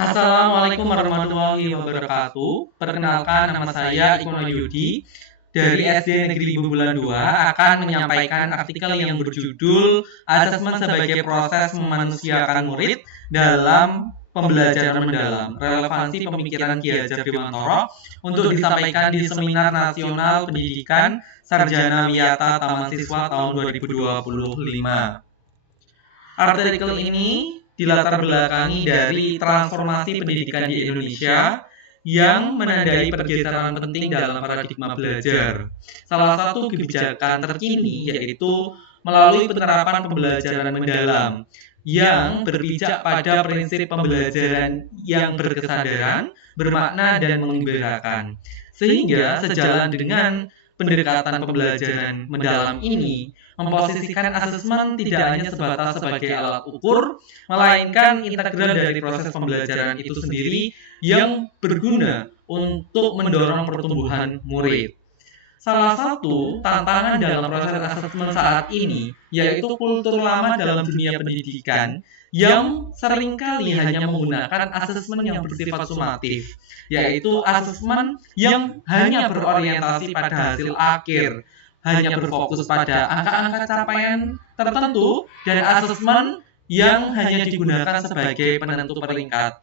Assalamualaikum warahmatullahi wabarakatuh. Perkenalkan, nama saya Ikono Yudi dari SD Negeri Bubulan 2 akan menyampaikan artikel yang berjudul Asesmen sebagai proses memanusiakan murid dalam pembelajaran mendalam, relevansi pemikiran Ki Hajar Dewantara untuk disampaikan di Seminar Nasional Pendidikan Sarjana Wiyata Taman Siswa tahun 2025. Artikel ini dilatar belakangi dari transformasi pendidikan di Indonesia yang menandai pergeseran penting dalam paradigma belajar. Salah satu kebijakan terkini yaitu melalui penerapan pembelajaran mendalam yang berpijak pada prinsip pembelajaran yang berkesadaran, bermakna, dan mengembirakan. Sehingga sejalan dengan pendekatan pembelajaran mendalam ini memposisikan asesmen tidak hanya sebatas sebagai alat ukur, melainkan integral dari proses pembelajaran itu sendiri yang berguna untuk mendorong pertumbuhan murid. Salah satu tantangan dalam proses asesmen saat ini yaitu kultur lama dalam dunia pendidikan yang seringkali hanya menggunakan asesmen yang bersifat sumatif, yaitu asesmen yang hanya berorientasi pada hasil akhir, hanya berfokus pada angka-angka capaian tertentu, dan asesmen yang hanya digunakan sebagai penentu peringkat.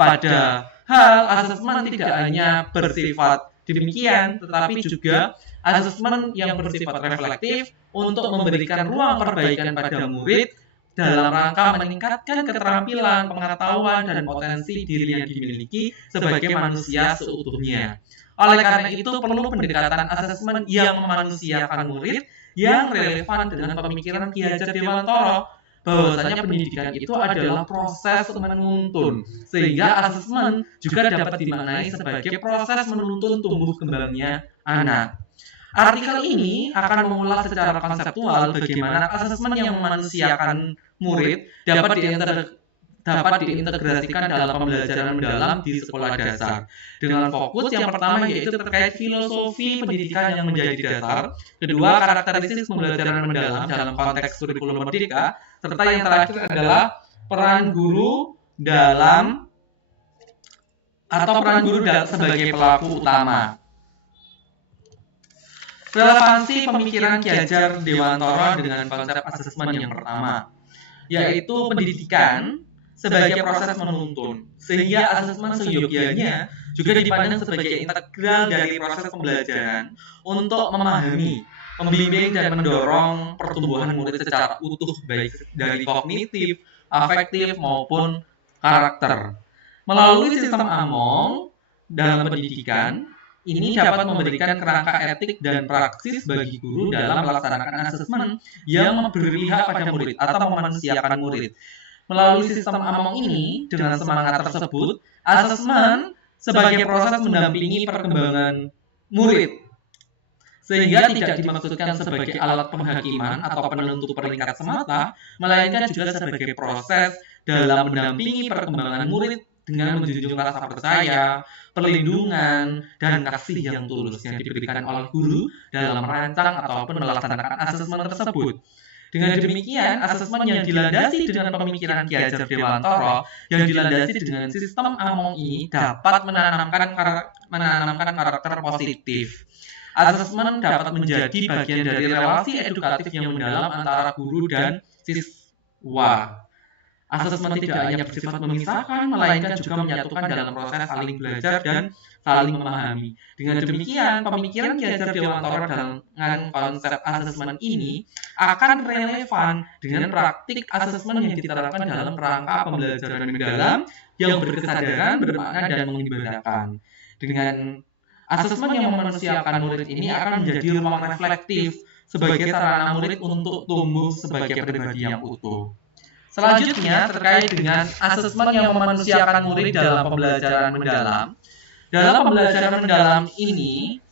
Padahal asesmen tidak hanya bersifat demikian, tetapi juga asesmen yang bersifat reflektif untuk memberikan ruang perbaikan pada murid dalam rangka meningkatkan keterampilan, pengetahuan, dan potensi diri yang dimiliki sebagai manusia seutuhnya. Oleh karena itu, perlu pendekatan asesmen yang memanusiakan murid yang relevan dengan pemikiran Ki Hajar Dewantara, bahwasanya pendidikan itu adalah proses menuntun, sehingga asesmen juga dapat dimaknai sebagai proses menuntun tumbuh kembangnya anak. Artikel ini akan mengulas secara konseptual bagaimana asesmen yang memanusiakan murid dapat diintegrasikan dalam pembelajaran mendalam di sekolah dasar. Dengan fokus yang pertama yaitu terkait filosofi pendidikan yang menjadi dasar, kedua karakteristik pembelajaran mendalam dalam konteks kurikulum merdeka, serta yang terakhir adalah peran guru sebagai pelaku utama. Relevansi pemikiran Ki Hajar Dewantara dengan konsep asesmen yang pertama, yaitu pendidikan sebagai proses menuntun, sehingga asesmen seyogianya juga dipandang sebagai integral dari proses pembelajaran untuk memahami, membimbing, dan mendorong pertumbuhan murid secara utuh, baik dari kognitif, afektif, maupun karakter. Melalui sistem AMONG dalam pendidikan, ini dapat memberikan kerangka etik dan praksis bagi guru dalam melaksanakan asesmen yang berpihak pada murid atau memanusiakan murid. Melalui sistem AMONG ini, dengan semangat tersebut, asesmen sebagai proses mendampingi perkembangan murid, sehingga tidak dimaksudkan sebagai alat penghakiman atau penentu peringkat semata, melainkan juga sebagai proses dalam mendampingi perkembangan murid dengan menjunjung rasa percaya, perlindungan, dan kasih yang tulus yang diberikan oleh guru dalam merancang ataupun melaksanakan asesmen tersebut. Dengan demikian, asesmen yang dilandasi dengan pemikiran Ki Hajar Dewantara yang dilandasi dengan sistem AMONG ini dapat menanamkan karakter positif. Asesmen dapat menjadi bagian dari relasi edukatif yang mendalam antara guru dan siswa. Asesmen tidak hanya bersifat memisahkan, melainkan juga menyatukan dalam proses saling belajar dan saling memahami. Dengan demikian, pemikiran Ki Hajar Dewantara dengan konsep asesmen ini akan relevan dengan praktik asesmen yang diterapkan dalam rangka pembelajaran mendalam yang berkesadaran, bermakna, dan mengembirakan. Dengan asesmen yang memanusiakan murid ini akan menjadi ruang reflektif sebagai sarana murid untuk tumbuh sebagai pribadi yang utuh. Selanjutnya, terkait dengan asesmen yang memanusiakan murid dalam pembelajaran mendalam. Dalam pembelajaran mendalam ini,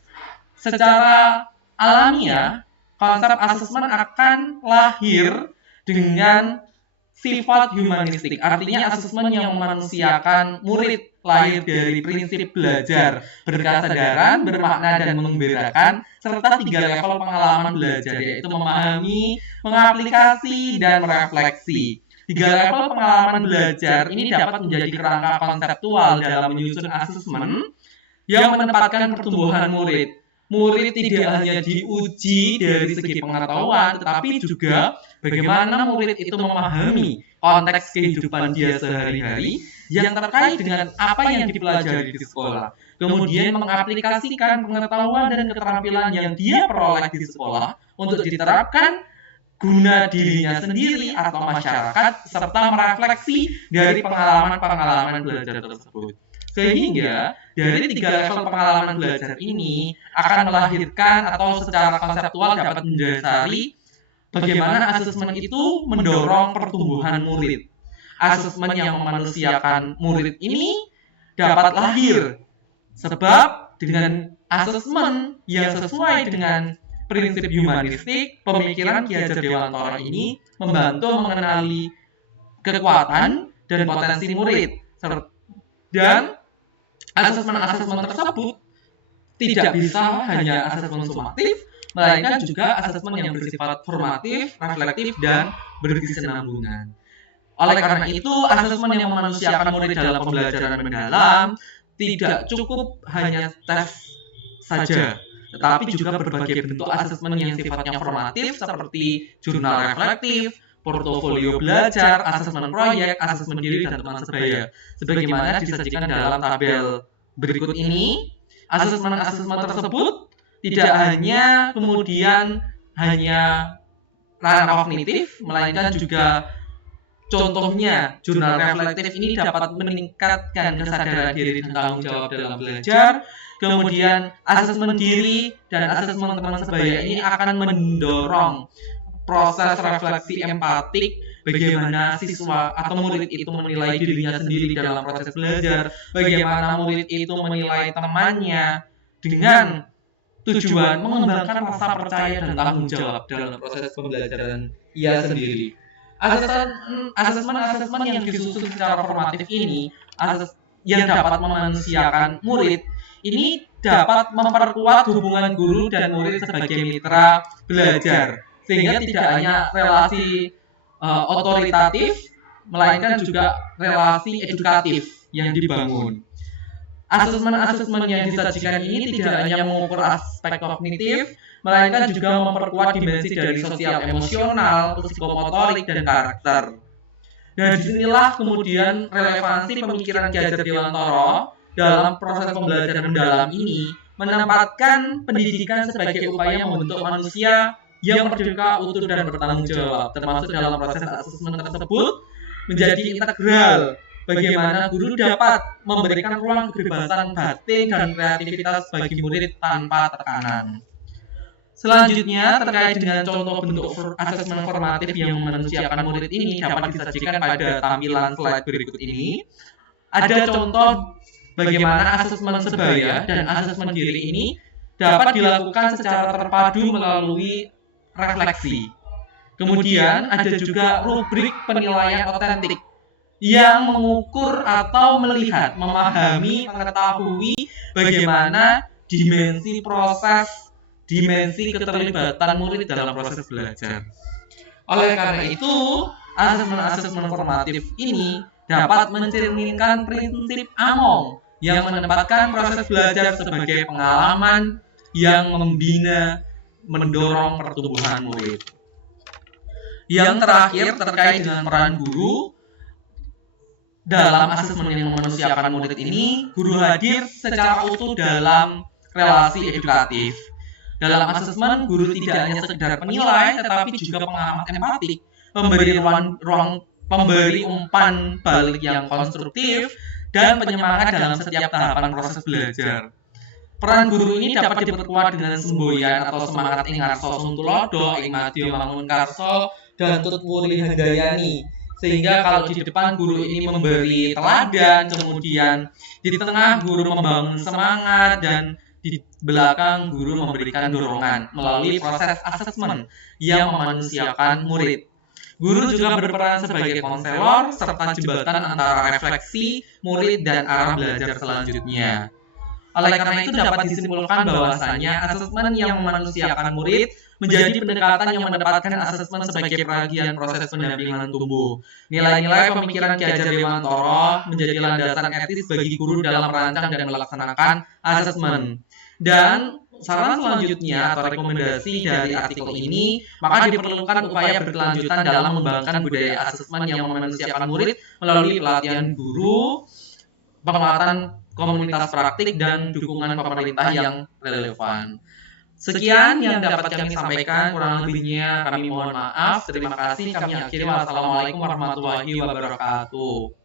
secara alamiah, konsep asesmen akan lahir dengan sifat humanistik. Artinya asesmen yang memanusiakan murid lahir dari prinsip belajar, berkesadaran, bermakna, dan mengembirakan, serta 3 level pengalaman belajar, yaitu memahami, mengaplikasi, dan merefleksi. Tiga level pengalaman belajar ini dapat menjadi kerangka konseptual dalam menyusun asesmen yang menempatkan pertumbuhan murid. Murid tidak hanya diuji dari segi pengetahuan, tetapi juga bagaimana murid itu memahami konteks kehidupan dia sehari-hari yang terkait dengan apa yang dipelajari di sekolah. Kemudian mengaplikasikan pengetahuan dan keterampilan yang dia peroleh di sekolah untuk diterapkan guna dirinya sendiri atau masyarakat, serta merefleksi dari pengalaman-pengalaman belajar tersebut. Sehingga dari tiga level pengalaman belajar ini akan melahirkan atau secara konseptual dapat mendasari bagaimana asesmen itu mendorong pertumbuhan murid. Asesmen yang memanusiakan murid ini dapat lahir sebab dengan asesmen yang sesuai dengan prinsip humanistik, pemikiran Ki Hajar Dewantara ini membantu mengenali kekuatan dan potensi murid. Dan asesmen-asesmen tersebut tidak bisa hanya asesmen sumatif, melainkan juga asesmen yang bersifat formatif, reflektif, dan berkesinambungan. Oleh karena itu, asesmen yang memanusiakan murid dalam pembelajaran mendalam tidak cukup hanya tes saja, tetapi juga berbagai bentuk asesmen yang sifatnya formatif seperti jurnal reflektif, portofolio belajar, asesmen proyek, asesmen diri, dan teman sebaya. Sebagaimana disajikan dalam tabel berikut ini, asesmen-asesmen tersebut tidak hanya kemudian hanya ranah kognitif, melainkan juga contohnya jurnal reflektif ini dapat meningkatkan kesadaran diri dan tanggung jawab dalam belajar. Kemudian asesmen diri dan asesmen teman sebaya ini akan mendorong proses refleksi empatik, bagaimana siswa atau murid itu menilai dirinya sendiri dalam proses belajar, bagaimana murid itu menilai temannya dengan tujuan mengembangkan rasa percaya dan tanggung jawab dalam proses pembelajaran ia sendiri. Asesmen-asesmen yang disusun secara formatif ini yang dapat memanusiakan murid ini dapat memperkuat hubungan guru dan murid sebagai mitra belajar, sehingga tidak hanya relasi otoritatif, melainkan juga relasi edukatif yang dibangun. Asesmen-asesmen yang disajikan ini tidak hanya mengukur aspek kognitif, melainkan juga memperkuat dimensi dari sosial emosional, psikomotorik, dan karakter. Dan disinilah kemudian relevansi pemikiran Ki Hajar Dewantara dalam proses pembelajaran mendalam ini menempatkan pendidikan sebagai upaya membentuk manusia yang merdeka, utuh, dan bertanggung jawab, termasuk dalam proses asesmen tersebut menjadi integral bagaimana guru dapat memberikan ruang kebebasan batin dan kreativitas bagi murid tanpa tekanan. Selanjutnya, terkait dengan contoh bentuk asesmen formatif yang memanusiakan murid ini dapat disajikan pada tampilan slide berikut ini. Ada contoh bagaimana asesmen sebaya dan asesmen diri ini dapat dilakukan secara terpadu melalui refleksi. Kemudian ada juga rubrik penilaian otentik yang mengukur atau melihat, memahami, mengetahui bagaimana dimensi keterlibatan murid dalam proses belajar. Oleh karena itu, asesmen-asesmen formatif ini dapat mencerminkan prinsip Among yang menempatkan proses belajar sebagai pengalaman yang membina, mendorong pertumbuhan murid. Yang terakhir terkait dengan peran guru dalam asesmen yang memanusiakan murid ini, guru hadir secara utuh dalam relasi edukatif. Dalam asesmen, guru tidak hanya sekedar penilai, tetapi juga pengamat empatik, memberi umpan balik yang konstruktif, dan penyemangat dalam setiap tahapan proses belajar. Peran guru ini dapat diperkuat dengan semboyan atau semangat ing ngarsa Suntulodo, ing madya Mangunkarsa, dan Tut Wuri Handayani. Sehingga kalau di depan guru ini memberi teladan, kemudian di tengah guru membangun semangat, dan di belakang guru memberikan dorongan melalui proses asesmen yang memanusiakan murid. Guru juga berperan sebagai konselor serta jembatan antara refleksi murid dan arah belajar selanjutnya. Oleh karena itu dapat disimpulkan bahwasanya asesmen yang memanusiakan murid menjadi pendekatan yang menempatkan asesmen sebagai bagian proses pendampingan tumbuh. Nilai-nilai pemikiran Ki Hajar Dewantara menjadi landasan etis bagi guru dalam merancang dan melaksanakan asesmen. Dan saran selanjutnya atau rekomendasi dari artikel ini, maka diperlukan upaya berkelanjutan dalam mengembangkan budaya asesmen yang memanusiakan murid melalui pelatihan guru, penguatan komunitas praktik, dan dukungan pemerintah yang relevan. Sekian yang dapat kami sampaikan, kurang lebihnya kami mohon maaf. Terima kasih, kami akhiri. Wassalamualaikum warahmatullahi wabarakatuh.